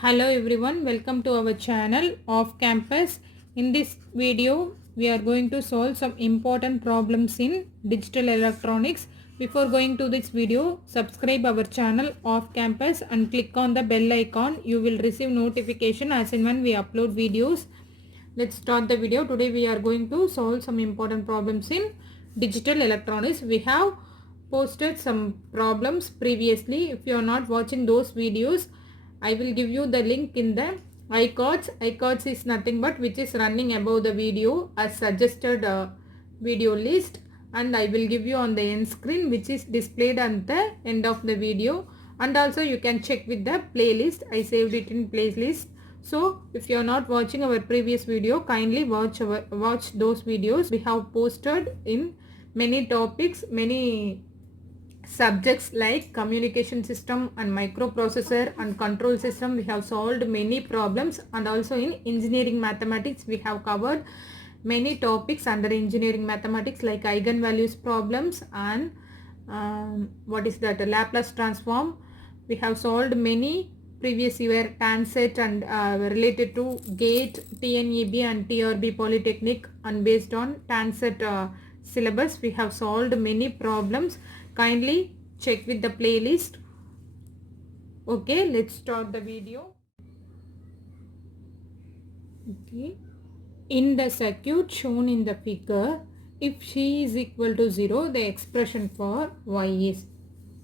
Hello everyone, welcome to our channel Off Campus. In this video, we are going to solve some important problems in digital electronics. Before going to this video, subscribe our channel Off Campus and click on the bell icon. You will receive notification as and when we upload videos. Let's start the video. Today we are going to solve some important problems in digital electronics. We have posted some problems previously. If you are not watching those videos, I will give you the link in the iCards. iCards is nothing but which is running above the video as suggested video list, and I will give you on the end screen which is displayed at the end of the video, and also you can check with the playlist. I saved it in playlist. So if you are not watching our previous video, kindly watch those videos. We have posted in many topics, many subjects like communication system and microprocessor and control system. We have solved many problems, and also in engineering mathematics we have covered many topics under engineering mathematics like eigenvalues problems and what is that, Laplace transform. We have solved many previous year TANSET and related to GATE, TNEB and TRB Polytechnic, and based on TANSET syllabus we have solved many problems. Kindly check with the playlist. Okay, let's start the video. Okay, in the circuit shown in the figure, if C is equal to 0, the expression for Y is.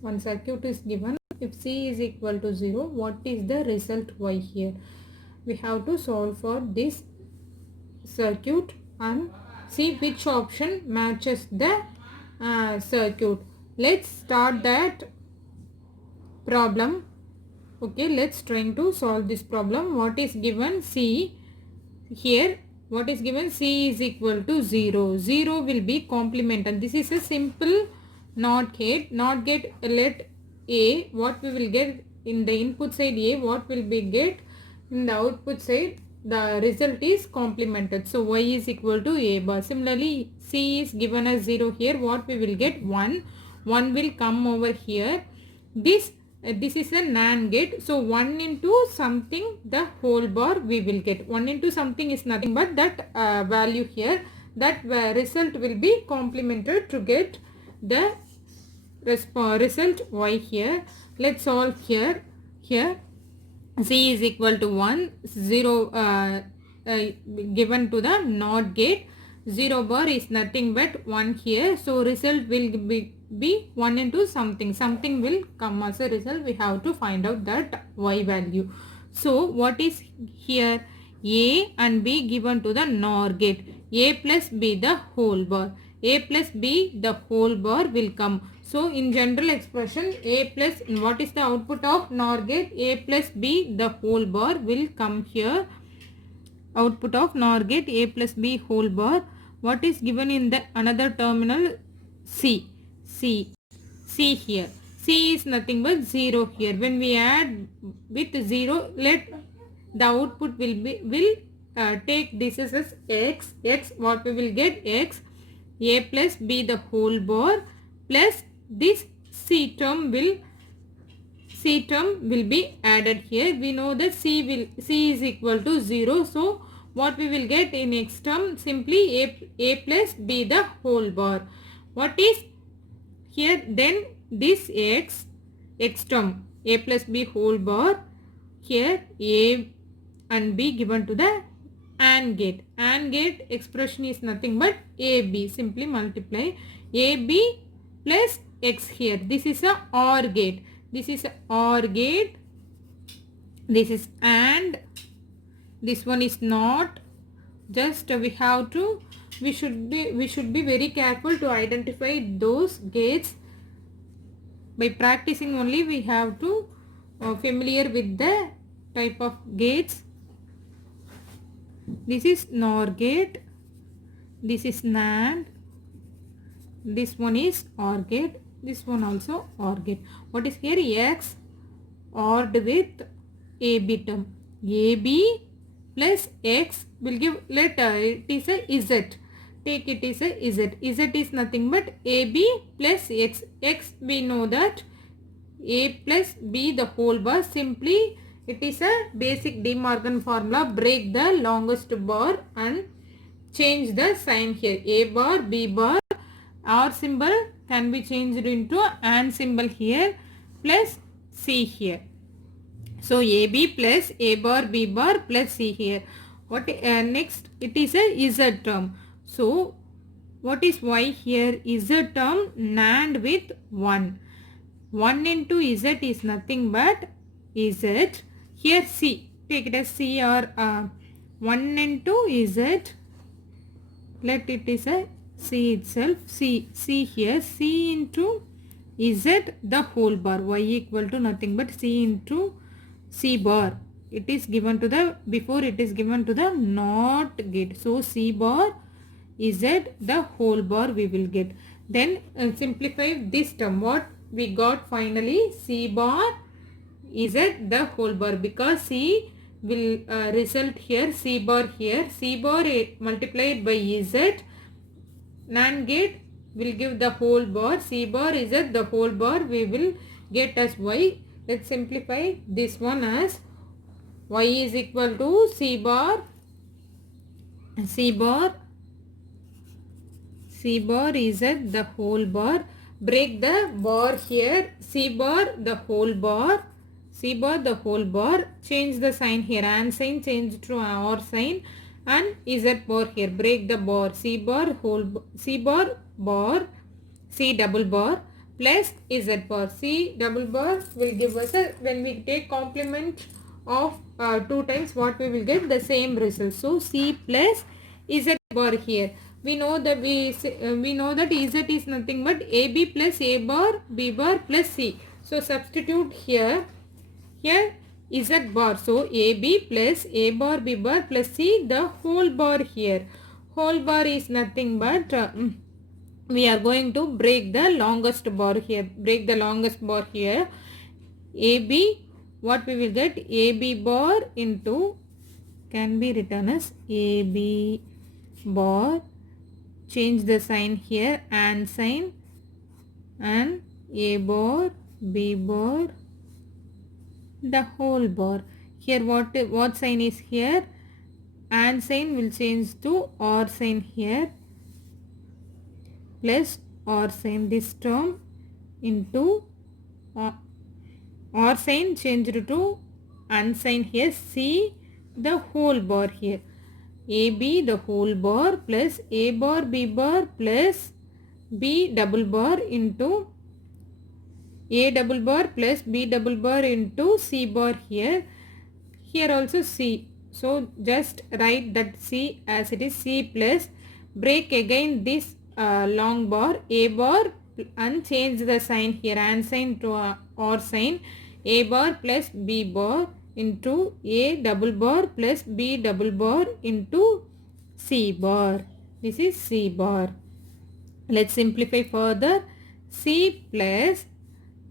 One circuit is given. If C is equal to 0, what is the result Y here? We have to solve for this circuit and see which option matches the circuit. Let's start that problem. Okay, let's try to solve this problem. What is given? C here. What is given? C is equal to 0. 0 will be complement, and this is a simple NOT gate. NOT gate, let A, what we will get in the input side A, what will be get in the output side, the result is complemented. So Y is equal to A bar. Similarly, C is given as 0 here. What we will get? 1. 1 will come over here. This is a NAND gate. So 1 into something, the whole bar we will get. 1 into something is nothing but that value here. That result will be complemented to get the result Y here. Let's solve here. Here C is equal to 1, 0 given to the NOT gate. 0 bar is nothing but 1 here. So result will be 1 into something. Something will come as a result. We have to find out that Y value. So what is here? A and B given to the NOR gate. A plus B the whole bar. A plus B the whole bar will come. So in general expression, A plus, what is the output of NOR gate? A plus B the whole bar will come here. Output of NOR gate A plus B whole bar. What is given in the another terminal? C here. C is nothing but 0 here. When we add with 0, let the output will take this as X. What we will get? X. A plus B the whole bar plus this C term will be added here. We know that C is equal to 0. So what we will get in next term? Simply A plus B the whole bar. What is here? Then this X term, A plus B whole bar. Here A and B given to the AND gate. AND gate expression is nothing but AB. Simply multiply AB plus X here. This is a OR gate. This is a OR gate. This is AND. This one is not. Just we should be very careful to identify those gates. By practicing only we have to familiar with the type of gates. This is NOR gate. This is NAND. This one is OR gate. This one also OR gate. What is here? X ORed with AB term. AB plus X will give, let it is a Z. Take it is a Z. Z is nothing but AB plus X. X we know that A plus B the whole bar. Simply It is a basic De Morgan formula. Break the longest bar and change the sign here. A bar, B bar, R symbol can be changed into AND symbol here plus C here. So AB plus A bar B bar plus C here. What next? It is a Z term. So what is Y here? Z term NAND with 1. 1 into Z is nothing but Z. Here C. Take it as C or 1 into Z. Let it is a C itself. C here. C into Z the whole bar. Y equal to nothing but C into C bar. It is given to the, before it is given to the NOT gate. So C bar Z the whole bar we will get. Then simplify this term. What we got finally? C bar Z the whole bar, because C will result here, C bar here. C bar multiplied by Z. NAND gate will give the whole bar. C bar Z the whole bar we will get as Y. Let's simplify this one as Y is equal to C bar is the whole bar. Break the bar here. C bar the whole bar. The whole bar. Change the sign here. AND sign change to OR sign. And Z bar here. Break the bar. C bar bar C double bar plus Z bar. C double bar will give us a, when we take complement of 2 times, what we will get? The same result. So C plus Z bar here. We know that Z is nothing but AB plus A bar B bar plus C. So substitute here Z bar. So AB plus A bar B bar plus C the whole bar here. Whole bar is nothing but we are going to break the longest bar here. AB, what we will get? AB bar into, can be written as AB bar. Change the sign here, AND sign, and A bar B bar the whole bar. Here what sign is here? AND sign will change to OR sign here plus OR sign, this term into OR sign changed to AND sign here. C the whole bar here. AB the whole bar plus A bar B bar plus B double bar into A double bar plus B double bar into C bar here. Here also C. So just write that C as it is. C plus, break again this long bar A bar and change the sign here, AND sign to OR sign. A bar plus B bar into A double bar plus B double bar into C bar. This is C bar. Let's simplify further. C plus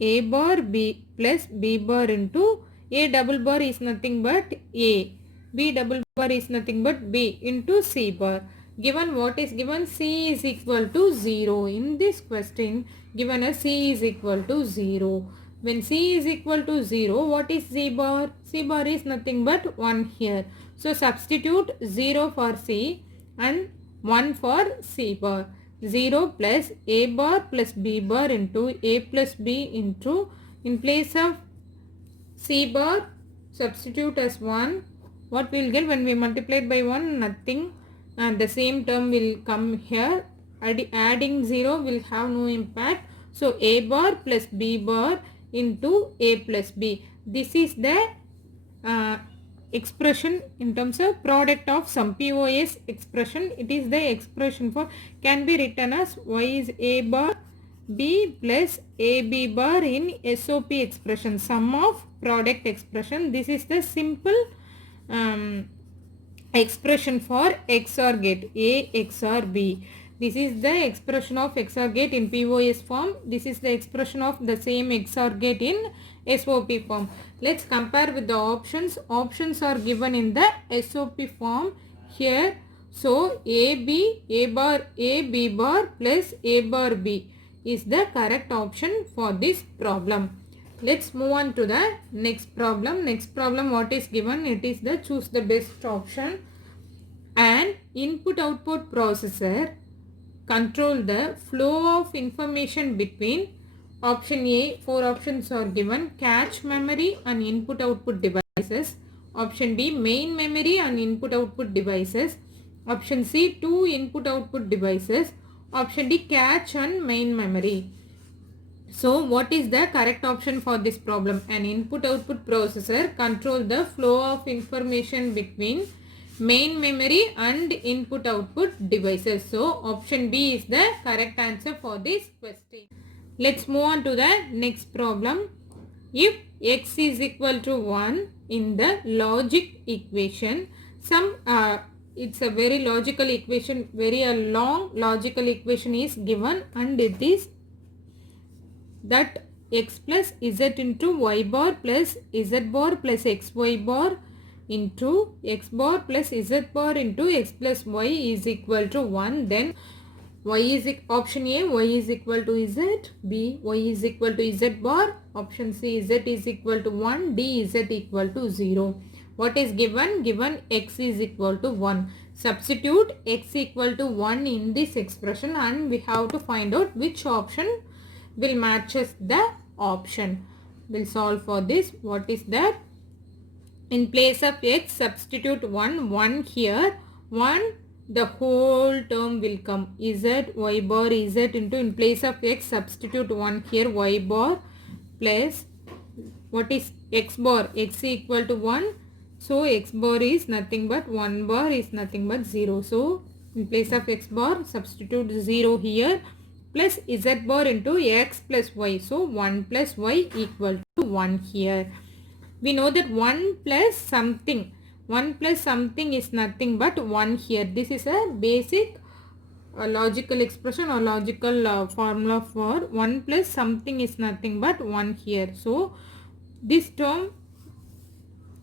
A bar B plus B bar into A double bar is nothing but A. B double bar is nothing but B into C bar. Given what is given? C is equal to 0. In this question given as C is equal to 0. When C is equal to 0, what is C bar? C bar is nothing but 1 here. So substitute 0 for C and 1 for C bar. 0 plus A bar plus B bar into A plus B into, in place of C bar substitute as 1. What we will get when we multiply by 1? Nothing. And the same term will come here. Adding 0 will have no impact. So A bar plus B bar into A plus B. This is the expression in terms of product of sum, POS expression. It is the expression for, can be written as Y is A bar B plus AB bar in SOP expression, sum of product expression. This is the simple expression for XOR gate, A XOR B. This is the expression of XOR gate in POS form. This is the expression of the same XOR gate in SOP form. Let's compare with the options. Options are given in the SOP form here. So AB, A bar, A, B bar plus A bar B is the correct option for this problem. Let's move on to the next problem. Next problem, what is given? It is the choose the best option. An input-output processor control the flow of information between option A, 4 options are given, cache memory and input-output devices. Option B, main memory and input-output devices. Option C, 2 input-output devices. Option D, cache and main memory. So what is the correct option for this problem? An input-output processor control the flow of information between main memory and input-output devices. So option B is the correct answer for this question. Let's move on to the next problem. If x is equal to 1 in the logic equation, it's a very logical equation, very long logical equation is given, and it is that x plus z into y bar plus z bar plus xy bar into x bar plus z bar into x plus y is equal to 1. Then y is option A, y is equal to z, B, y is equal to z bar, option C, z is equal to 1, D, z equal to 0. What is given? Given x is equal to 1. Substitute x equal to 1 in this expression and we have to find out which option will matches the option. We'll solve for this. What is that? In place of x, substitute 1 here. 1, the whole term will come. Z, y bar, z into, in place of x, substitute 1 here, y bar plus, what is x bar? X equal to 1. So x bar is nothing but 1 bar is nothing but 0. So in place of x bar, substitute 0 here, plus z bar into x plus y. So 1 plus y equal to 1 here. We know that 1 plus something is nothing but 1 here. This is a basic logical expression or logical formula for 1 plus something is nothing but 1 here. So this term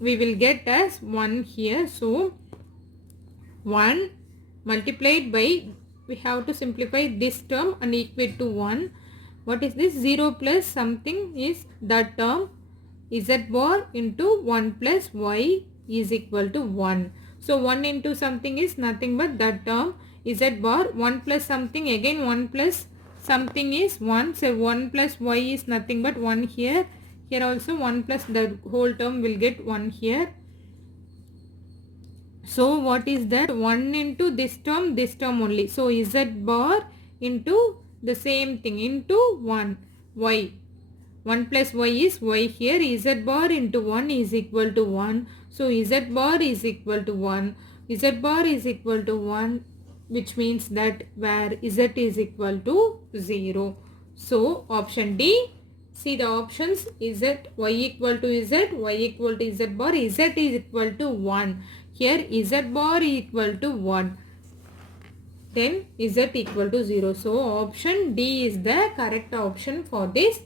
we will get as 1 here. So 1 multiplied by, we have to simplify this term and equate to 1. What is this? 0 plus something is that term, z bar into 1 plus y is equal to 1. So 1 into something is nothing but that term, z bar, 1 plus something, again 1 plus something is 1. So 1 plus y is nothing but 1 here. Here also 1 plus the whole term will get 1 here. So what is that? 1 into this term only. So z bar into the same thing into 1, y. 1 plus y is y here. Z bar into 1 is equal to 1. So z bar is equal to 1. Z bar is equal to 1, which means that where z is equal to 0. So option D. See the options, z, y equal to z, y equal to z bar, z is equal to 1. Here z bar equal to 1. Then z equal to 0. So option D is the correct option for this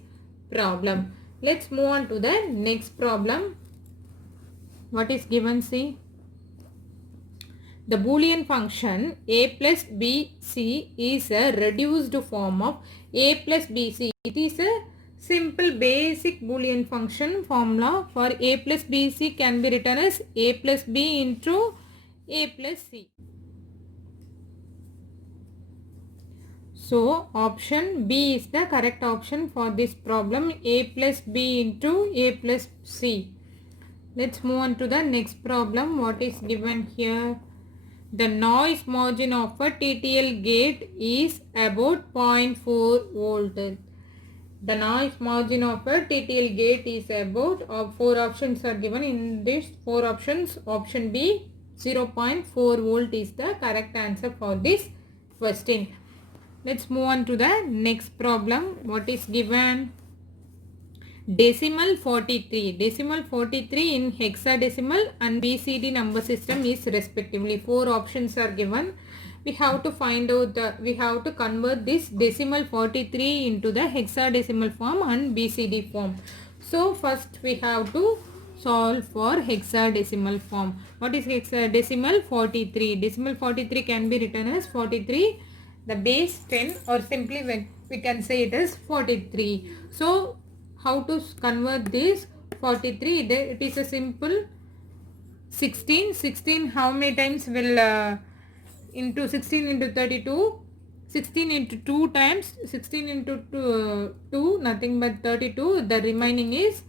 problem. Let's move on to the next problem. What is given? See. The Boolean function a plus bc is a reduced form of a plus bc. It is a simple basic Boolean function formula for a plus bc can be written as a plus b into a plus c. So option B is the correct option for this problem, a plus b into a plus c. Let's move on to the next problem. What is given here? The noise margin of a TTL gate is about 0.4 volt. The noise margin of a TTL gate is about, 4 options are given. In these 4 options, option B 0.4 volt is the correct answer for this question. Let's move on to the next problem. What is given? Decimal 43. Decimal 43 in hexadecimal and BCD number system is respectively. 4 options are given. We have to find out we have to convert this decimal 43 into the hexadecimal form and BCD form. So first we have to solve for hexadecimal form. What is hexadecimal 43? Decimal 43 can be written as 43 the base 10, or simply we can say it as 43. So how to convert this 43? It is a simple 16 how many times will into 16 into 32, 16 into 2 times 16 into 2 nothing but 32, the remaining is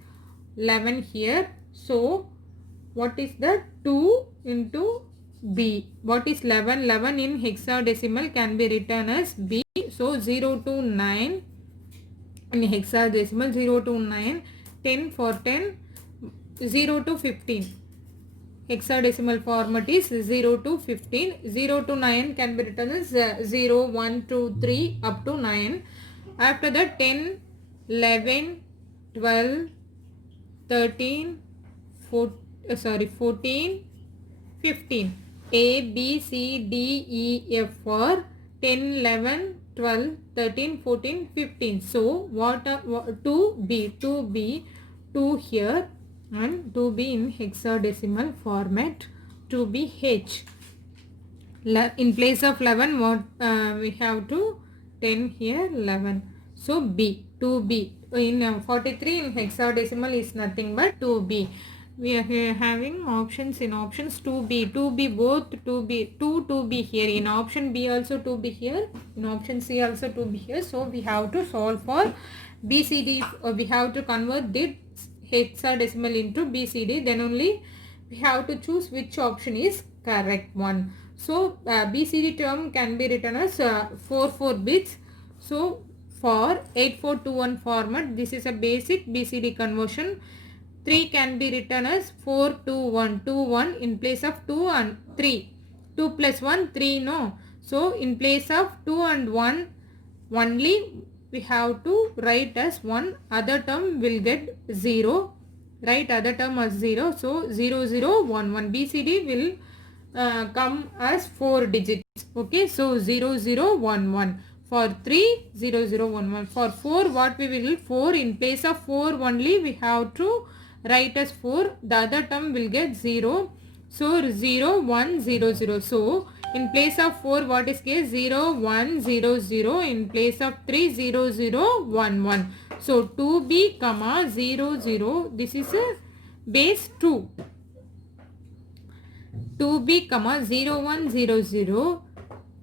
11 here. So what is the 2 into B? What is 11? 11 in hexadecimal can be written as B. So 0 to 9 in hexadecimal, 0 to 9, 10 for 10, 0 to 15. Hexadecimal format is 0 to 15. 0 to 9 can be written as 0, 1, 2, 3 up to 9. After that 10, 11, 12, 13, 14, 15. A, B, C, D, E, F for 10, 11, 12, 13, 14, 15. So, what are 2B, 2 here and 2B in hexadecimal format, 2BH. In place of 11, what we have to 10 here, 11. So, B, 2B. In 43 in hexadecimal is nothing but 2B. We are here having options in options 2B, 2B both 2B, 2B here. In option B also 2B here. In option C also 2B here. So, we have to solve for BCD. We have to convert this hexadecimal into BCD. Then only we have to choose which option is correct one. So, BCD term can be written as 4 bits. So, for 8421 format, this is a basic BCD conversion. 3 can be written as 421, 21 in place of 2 and 3. 2 plus 1, 3 no. So, in place of 2 and 1 only we have to write as 1. Other term will get 0. Write other term as 0. So, 0, 0, 1, 1. BCD will come as 4 digits. Okay. So, 0, 0, 1, 1. For 3, 0, 0, 1, 1. For 4, what we will 4 in place of 4 only we have to write as 4. The other term will get 0. So 0, 1, 0, 0. So in place of 4 what is case? 0, 1, 0, 0. In place of 3, 0, 0, 1, 1. So 2B comma 0, 0. This is a base 2. 2B comma 0, 1, 0, 0.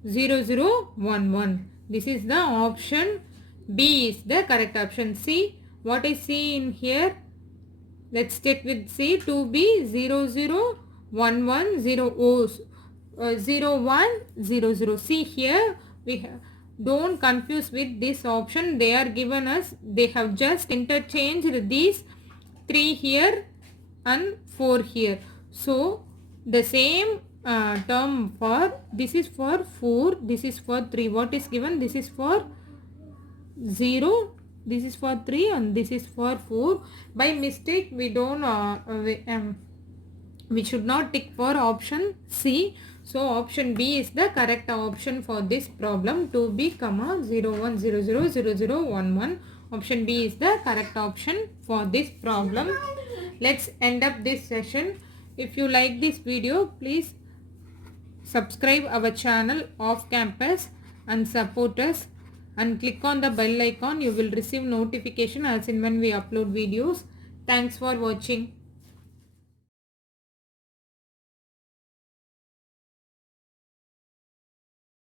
0, 0, 1, 1. This is the option B is the correct option. C. What is C in here? Let's check with C. 2B 0, 0, 1, 1, 0, 0, 1, 0, 0. See here, don't confuse with this option. They are given us, they have just interchanged these 3 here and 4 here. So, the same term for, this is for 4, this is for 3. What is given? This is for 0, this is for 3 and this is for 4. By mistake we don't we should not tick for option C. So option B is the correct option for this problem. 2B comma 0, 1, 0, 0, 0, 0, 1, 1. Option B is the correct option for this problem. Let's end up this session. If you like this video, please subscribe our channel Off Campus and support us, and click on the bell icon. You will receive notification as in when we upload videos. Thanks for watching.